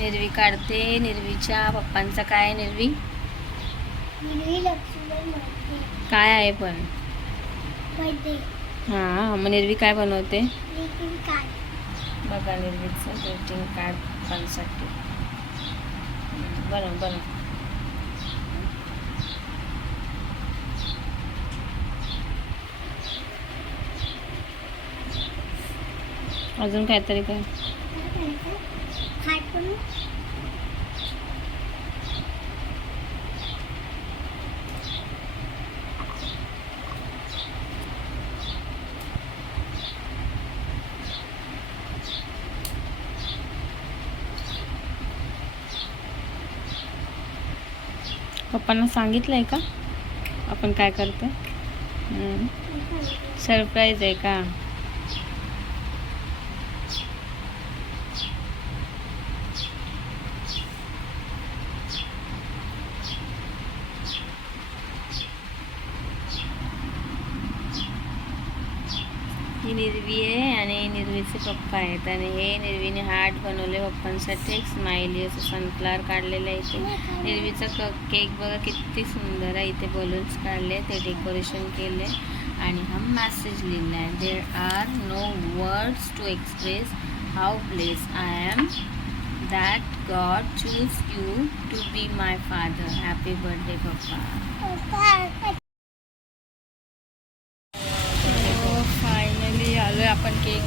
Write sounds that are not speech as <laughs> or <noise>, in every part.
निर्वी काढते. निर्वीच्या पप्पांचा काय आहे, निर्वी? काय आहे पण? हां मग निर्वी काय बनवते? बघा निर्वीचं ग्रीटिंग कार्ड पप्पांसाठी बनव बनव. अजून काहीतरी काय? पप्पांना सांगितलंय का? आपण काय करतो सरप्राईज आहे का? ही निर्वी आहे आणि निर्वीचे पप्पा आहेत. आणि हे निर्वीने हार्ट बनवले पप्पांसाठी एक स्माइली असं सनफ्लावर काढलेलं आहे इथे. निर्वीचा क केक बघा किती सुंदर आहे. इथे बलून्स काढले ते डेकोरेशन केले. आणि हा मॅसेज लिहिला आहे. There are no words to express how blessed I am that God chose you to be my father happy birthday पप्पा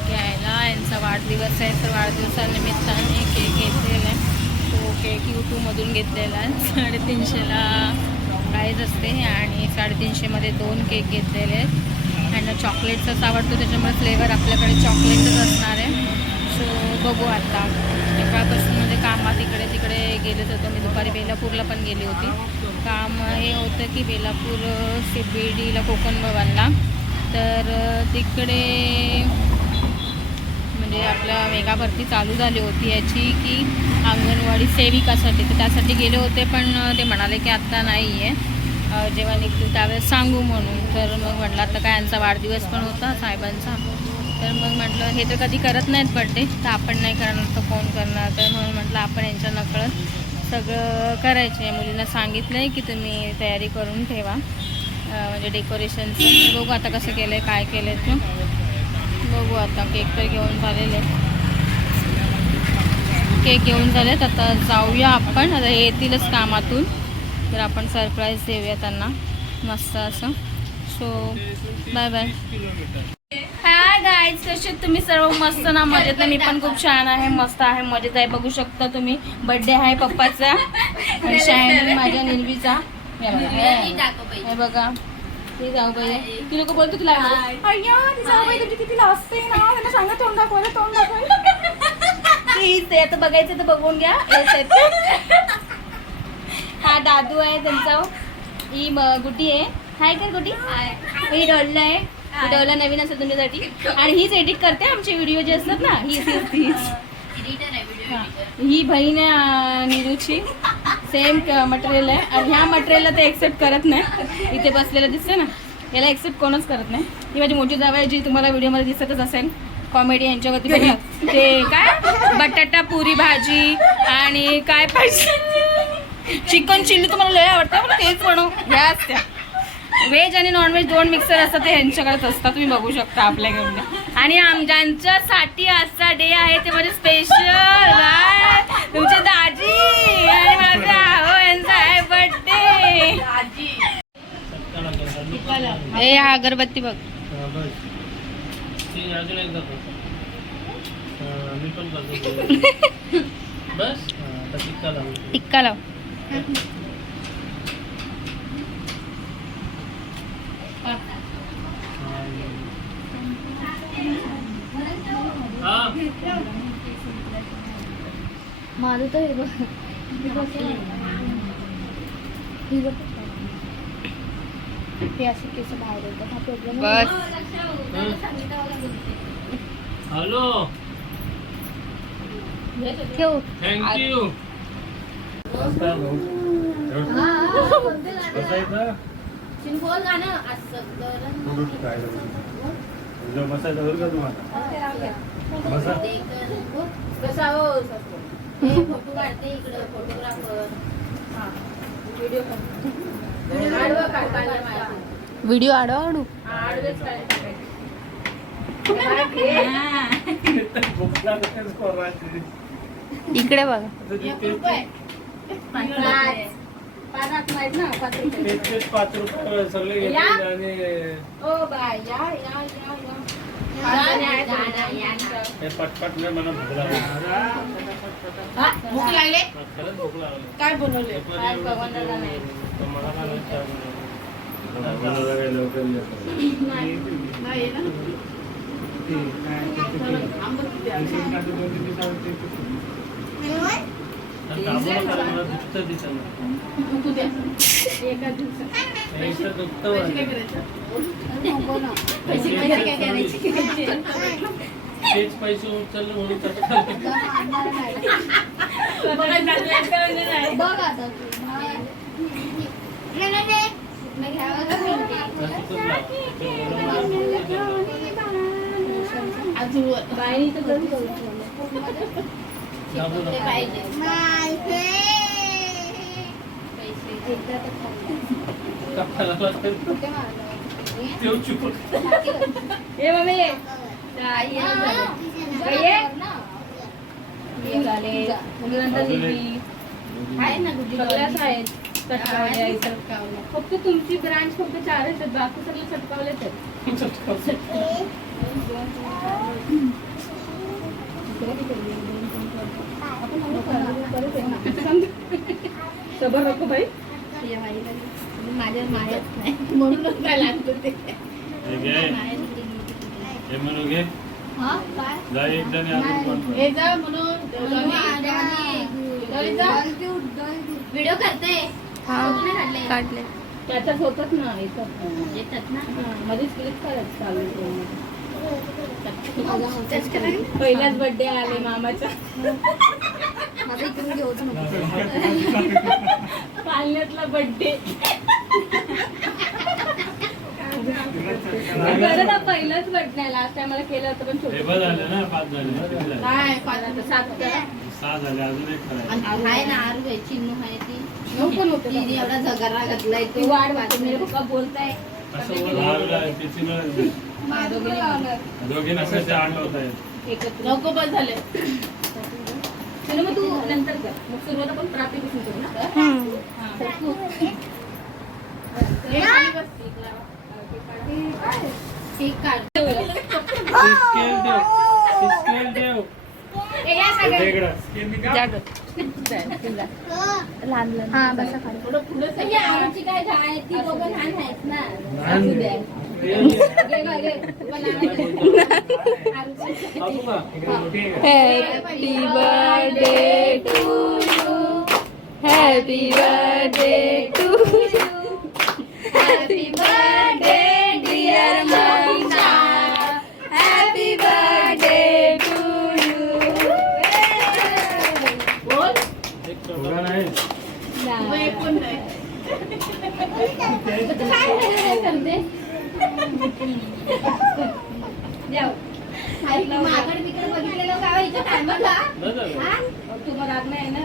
घ्यायला यांचा वाढदिवस आहे तर वाढदिवसानिमित्ताने केक घेतलेला आहे. तो केक यूट्यूबमधून घेतलेला आहे. साडेतीनशेला प्राईज असते आणि साडेतीनशेमध्ये दोन केक घेतलेले आहेत. त्यांना चॉकलेटचाच आवडतो त्याच्यामुळे फ्लेवर आपल्याकडे चॉकलेटच असणार आहे. सो बघू आता. सकाळपासून म्हणजे कामात इकडे तिकडे गेलेच होतो मी दुपारी बेलापूरला पण गेली होती. काम हे होतं की बेलापूर सी बी डीला कोकण भवनला. तर तिकडे म्हणजे आपल्या मेगा भरती चालू झाली होती याची की अंगणवाडी सेविकासाठी. तर त्यासाठी गेले होते पण ते म्हणाले की आत्ता नाही आहे जेव्हा निघतील त्यावेळेस सांगू म्हणून. तर मग म्हटलं आता काय यांचा वाढदिवस पण होता साहेबांचा. तर मग म्हटलं हे तर कधी करत नाहीत बड्डे तर आपण नाही करणार तर कोण करणार? तर म्हणून म्हटलं आपण यांच्या नकळत सगळं करायचे. मुलींना सांगितलं आहे की तुम्ही तयारी करून ठेवा. म्हणजे डेकोरेशनचं. बघू आता कसं केलं आहे काय केलं आहे तू. बघू आता केक तर घेऊन झालेले. केक घेऊन झालेत आता जाऊया आपण. आता येतीलच कामातून. तर आपण सरप्राईज देऊया त्यांना. मस्त असं. So bye bye hi guys कसे तुम्ही सर्व? मस्त ना मजेत मी पण खूप छान आहे मस्त आहे मजेत आहे. बघू शकता तुम्ही. बर्थडे आहे पप्पाचा. आणि शायनी माझ्या निर्वीचा हे बघा. ती ती लोक बोलतो तुला अय्या ती जाऊ बाई तुझी किती लाजते ना त्यांना सांगा तोंड दाखवायला तोंड दाखवायला हीच आहे आता बघायचं तर बघून घ्या ते. हा दादू आहे त्यांचा ही म- गुटी आहे हाय कर गुटी ही डॉलला आहे ही डॉलला नवीन असेल तुमच्यासाठी आणि हीच एडिट करते आमचे व्हिडिओ जे असतात ना. हीच हीच हीच हा. ही. बहीण आहे अं, निरूची. सेम मटेरियल आहे. आणि ह्या मटेरियलला ते एक्सेप्ट करत नाही. इथे बसलेलं दिसते ना. याला एक्सेप्ट कोणच करत नाही. ही माझी मोठी जाव आहे जी तुम्हाला व्हिडिओमध्ये दिसतच असेल. कॉमेडी यांच्यावरती <laughs> बघा. ते काय? बटाटा पुरी भाजी आणि काय पाहिजे? चिकन चिल्ली तुम्हाला लय आवडतं. मला तेच बनव. ह्या असत्या. व्हेज आणि नॉनव्हेज दोन मिक्सर असतात ते ह्यांच्याकडेच असतात. तुम्ही बघू शकता आपल्याकडे आणि आम ज्यांच्यासाठी आजचा डे आहे ते म्हणजे स्पेशल तुमचे दाजी आणि माझा हो यांचा आहे बर्थडे ए हा अगरबत्ती बघ हा, बस. ती अजून एकदा कर. हा, मी पण <laughs> बस. हा, आता टिक्का लावू. टिक्का लाव. हा. माझं तर हे बघ. हे असे केस बाहेर येतात. हा प्रॉब्लेम बस. हॅलो. ठेव. थँक्यू बसायचं? बरं का तुम्हाला? बसा. कसा हो फोटो काढते इकडं फोटोग्राफर. व्हिडिओ. <laughs> व्हिडिओ आडवा आडू. इकडे बघा. पाच. रुपये. सगळे पटपट मला भूक लागली भूक लागली काय बनवले तेच पैसे उचलले म्हणून. बघ ए मम्मी झालं. मुलांना आहेत. आहे, फक्त तुमची ब्रांच फक्त चार आहेत बाकी सगळे चटकावलेच आहेत सबर नको बाईला माझ्या माहेर नाही म्हणूनच काय लागतं ते हे? हे म्हणू घे. हा जा? हे जा म्हणून. व्हिडिओ करते हा काढले? काढले. त्याच्यात होतच ना याच्यात. येतात ना. हा, मध्येच क्लिक <laughs> करत चालू. पहिलाच बर्थडे आले मामाचा माझा इकडून घेऊच नको पालण्यातला बर्थडे पहिलाच बर्थडे लास्ट टाइम मला केलं होतं पण छोटं. बघ झाले ना पाच झाले. किती झाले? काय पाच आता सात. सहा झाले अजून एक करायचं. आणि आहे ना आरू आहे चिन्नू आहे ती. एवढा झगडा घातलाय ती. वाढ वाटते मेरे पप्पा बोलताय? दोघी नसायचे आठ होत आहेत. नको बस झाले. चलो मग तू नंतर कर. मग सुरुवात आपण प्राप्तीपासून करू ना. हा. हे स्केल देव स्केल देव हे या सगळ्या. जागत. लहान लहान हा बसा खाली थोडं पुढं म्हणजे सगळ्या आमची काय आहे ती दोघं लहान आहेत ना लहान. असू द्या. घे गं, घे. तू पण लहान आहे. बाबू का? Happy birthday to you happy birthday to you happy birthday माकड बिकड बघितलेलं का इथं टायमरला नाही झालं. तुम्हाला राग नाही ना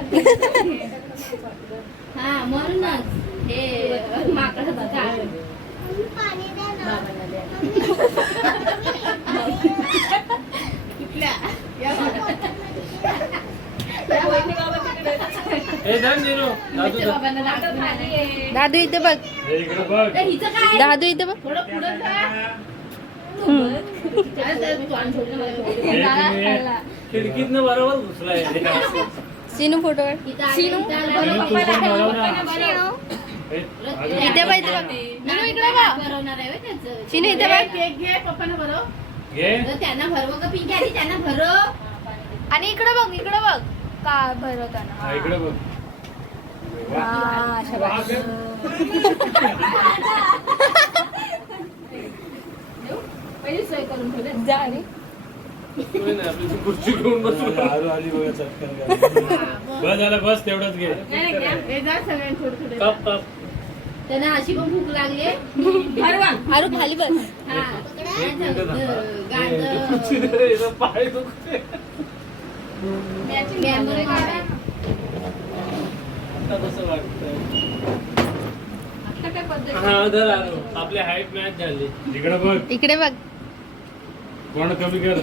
हा म्हणूनच हे द्या. कुठल्या? <laughs> दादू इथे बघ. दादू इथे बघ. थोडं पुढं जा. अरे त्या तू आणि छोटं मला थोडं. तुम्ही खाल्ला. खिडकीतनं बरोबर. घुसलाय सीनू? फोटो इथं बघ इथे बघ. मीनू इकडे बघ. भरवणार आहे होय त्याचं. सीनू इथे घे, बघ पप्पांना त्यांना भरव का पिंकी आली त्यांना भरव. आणि इकडे बघ इकडे बघ. का भरवताना हा, इकडे बघ हा, शाबास. पहिली सोय करून ठेवले जा रे कोणी नाही, आपली ती खुर्ची घेऊन बसलो बस झालं बस तेवढंच घे नाही, घ्या. हे जा सगळ्यांनी थोडं थोडं कप कप त्यांना अशी पण भूक लागली भरवा. आरू खाली बस हा एक मिनिट थांबा. हे, गाणं खुर्ची दे रे, हिचं पाय दुखते आपली हाईट मॅच झाली. इकडे बघ. इकडे बघ. कोण कमी कर.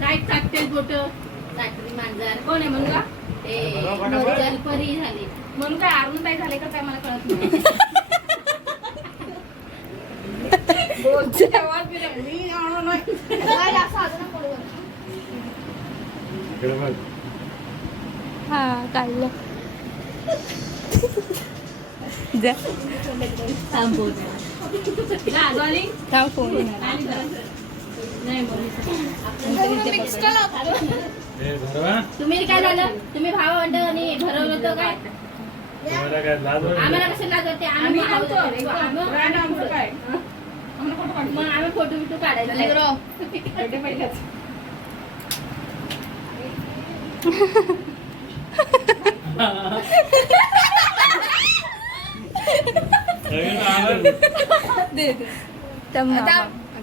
काय टाकते बोट. साखरी मांजर. कोण आहे म्हणून का ते परी झाली. म्हणून काय आरून काय झाले का काय? मला कळत नाही. <laughs> हा काढलं. तुम्ही काय झालं? तुम्ही भाव आणि भरवलं होतं काय? तुम्हाला काय लाज वाटते? आम्हाला कसं लागत ते आम्ही हं? मग आम्ही फोटो बिटो काढायचा पहिलेच. नवीन आलं.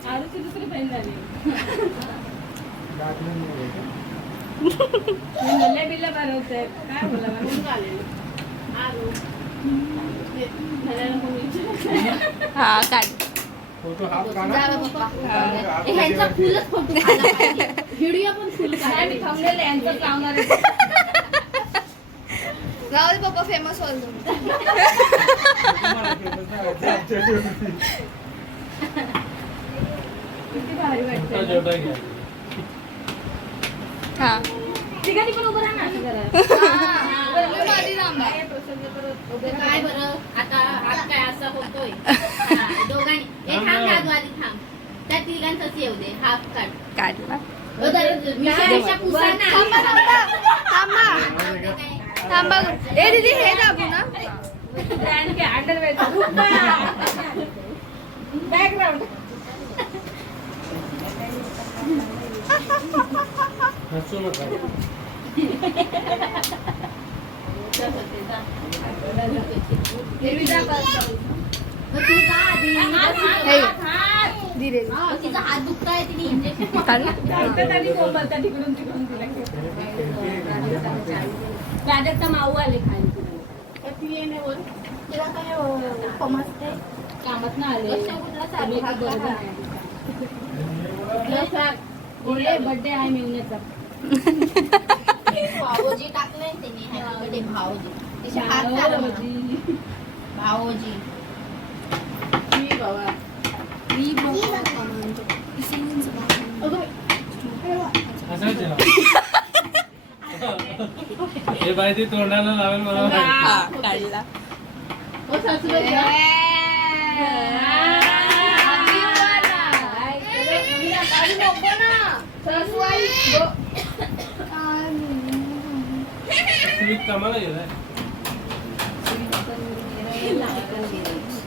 आरूची दुसरी बहीण झाली मी नल्ले बिल्ले बनवते काय बोला म्हणून आलेलो आरू. हा काढ ह्यांचा फुलच फोटो काढला <laughs> पाहिजे. व्हिडिओ पण फुल काय मी थांबलेले यांचंच लावणार आहे. राहुल पप्पा फेमस होईल किती भारी वाटतं हा. ठिकाणी पण उभं काय बरं? आता आज काय असा होतोय हा, दोघांनी ए, थांब राजू आधी थांब त्या तिघांचाच येऊ दे हाफ काढ काढला ना. थांबा ए दीदी हे दाबू ना. बॅकग्राऊंड हसू नका. हिरवी जा तिचा हात दुखताय तिने. इंजेक्शन तिकडून तिकडून तिला माऊ आले खाली तिला काय समजते कामात ना आले. बरोबर. आहे बर्थडे आहे मिळण्याचा भावोजी टाकलंय त्यांनी हात काढा म्हणा. भावोजी हसायचे ना हे बाई ती तोंडाला लावेल मला माहिती. हा काढला ओ सासूबाई जा. स्वीट कामाला गेलाय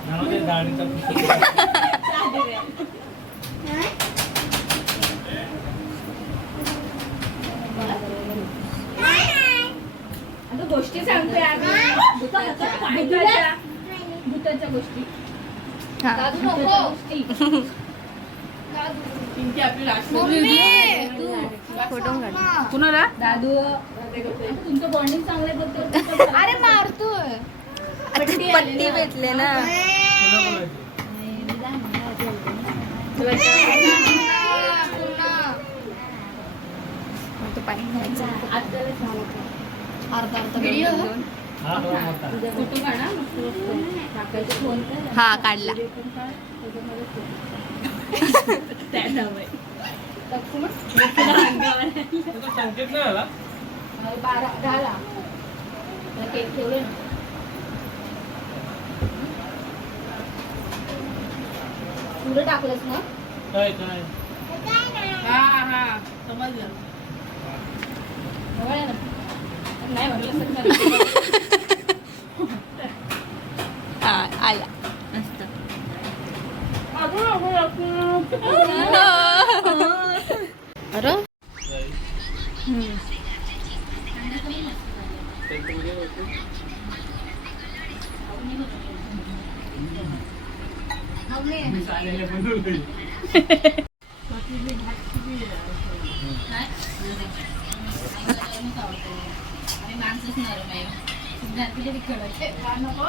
नाव गोष्टी सांगतोय आम्ही. भूताच्या भूताच्या गोष्टी. हा. दादू नको. गोष्टी. फोटो काढ. कुणाला? दादू आता तुमचं बॉन्डिंग चांगलं बोलतो अरे मारतोय. आता पट्टी भेटले ना. तो पाणी घ्यायचा. अर्धा अर्धा व्हिडिओ? हा. फोटो काढा हा काढला बारा दहाला तर केक ठेवले ना पुढे टाकलंस ना? काय काय? हा हा. समजलं आहे ना. नाही हा आला. मस्त. अरे. हम्म. नरमच आवडतो आम्ही माणसंच नरम आहे घरातले बी कडक आहे. का नको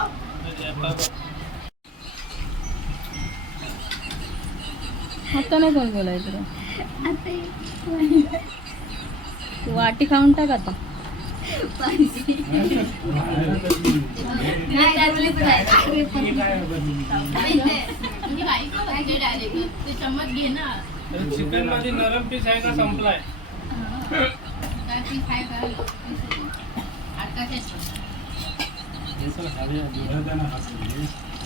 आता नाही कोण बोलायचं तू वाटी खाऊन टाक आता नाही, बायको पाहिजे direct. ते चम्मच घे ना. चिकनमध्ये नरम पीस आहे का? संपलाय काय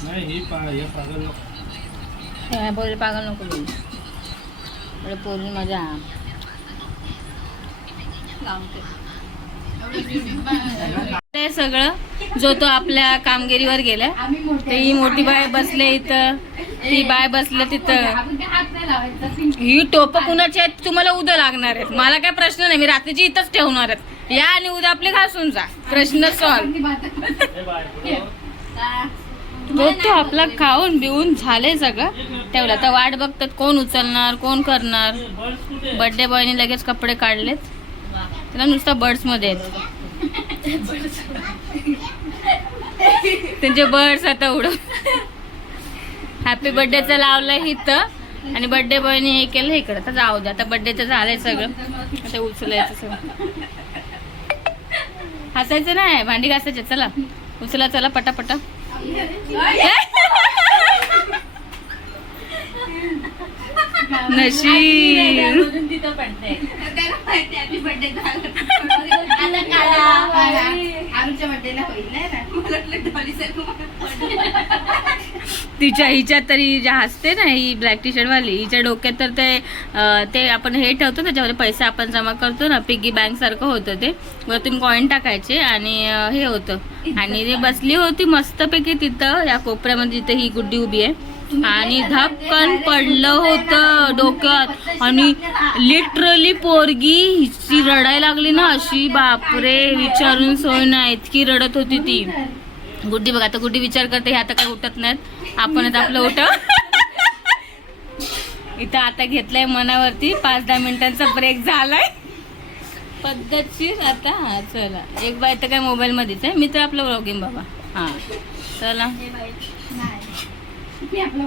नाही ही हे पागल बोल पागल नको बोलू. पोरी माझ्या ते सगळं जो तो आपल्या कामगिरीवर गेलाय ते ही मोठी बाय बसले इथं. ती बाय बसले तिथं. आपण काय हात नाही लावायचा ही टोप कुणाची आहेत? तुम्हाला उद्या लागणार आहेत. मला काय प्रश्न नाही मी रात्रीची इथंच ठेवणार आहेत. या आणि उद्या आपली घासून जा. प्रश्न सॉल्व. हे बाय तो तो आपला खाऊन बिवून झाले सगळं. ठेवलं आता वाट बघतात कोण उचलणार कोण करणार. बर्थडे बॉयने लगेच कपडे काढलेत. त्याला नुसता बर्ड्समध्ये आहेत. <laughs> त्यांचे बर्ड्स आता उडव हॅपी बर्थडेचं लावलं इथं. आणि बर्थडे बॉयने हे केलं इकडं. तर जाऊ दे. आता बर्थडेचं झालंय सगळं. आता उचलायचं सगळं. हसायचं नाही. भांडी घासायचे. चला. उचला चला. पटापटा. नशीब. आता काढा आमच्या होईल ना? तिच्या हिच्या तरी ज्या हसते ना ही ब्लॅक टी शर्ट वाली हिच्या डोक्यात तर ते ते आपण हे ठेवतो त्याच्यामध्ये पैसे आपण जमा करतो ना पिगी बँक सारखं होतं ते वरतून कॉईन टाकायचे आणि हे होतं. आणि ते बसली होती मस्तपैकी तिथं या कोपऱ्यामध्ये जिथे ही गुड्डी उभी आहे. आणि धपकन पडलं होतं डोक्यात. आणि लिटरली पोरगी हिची रडायला लागली ना अशी बापरे विचारून सोय नाही इतकी रडत होती ती. गुड्डी बघ आता गुड्डी विचार करते हे आता काय उठत नाहीत? आपणच आपलं उठव इथं आता घेतलंय मनावरती पाच दहा मिनिटांचा ब्रेक झालाय. पद्धतशीर आता हा चला. एक बाय तर काय मोबाईल मध्येच आहे. मी तर आपलं व्लॉगिंग बाबा हा चला. मी आपलं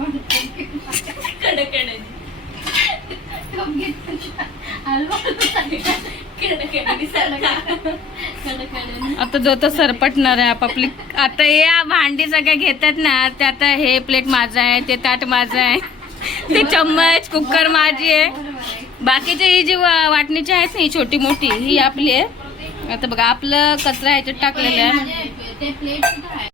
आता जो तो सरपटणार आहे आपापली आता या भांडी सगळ्या घेतात ना ते आता हे प्लेट माझं आहे ते ताट माझं आहे. ते चम्मच कुकर माझी आहे. बाकीची ही जी वा- वाटणीची आहेत ना ही छोटी मोठी ही आपली आहे. आता बघा आपलं कचरा ह्याच्यात टाकलेलं आहे. ते प्लेट कुठं आहे